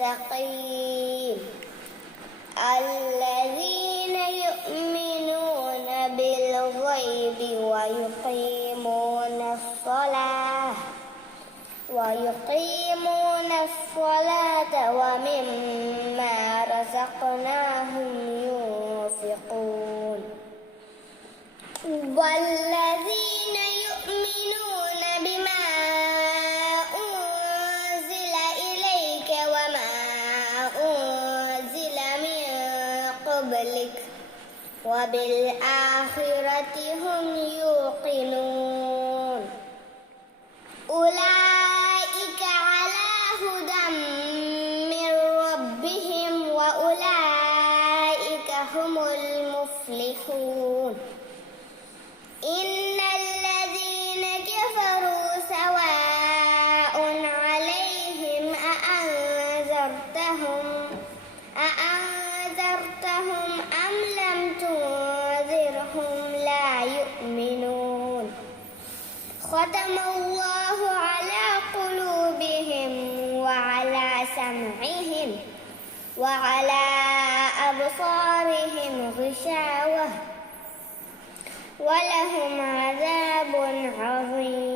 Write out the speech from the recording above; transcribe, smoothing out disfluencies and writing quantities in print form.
المتقين الذين يؤمنون بالغيب ويقيمون الصلاة ومما رزقناهم ينفقون والذين يؤمنون بما أنزل إليك وما أنزل من قبلك وبالآخرة هم يوقنون أولئك على هدى من ربهم وأولئك هم المفلحون إن الذين كفروا سواء عليهم أأنذرتهم أم لم تنذرهم لا يؤمنون ختم الله على قلوبهم وعلى سمعهم وعلى أبصارهم غشاوة ولهم عذاب عظيم.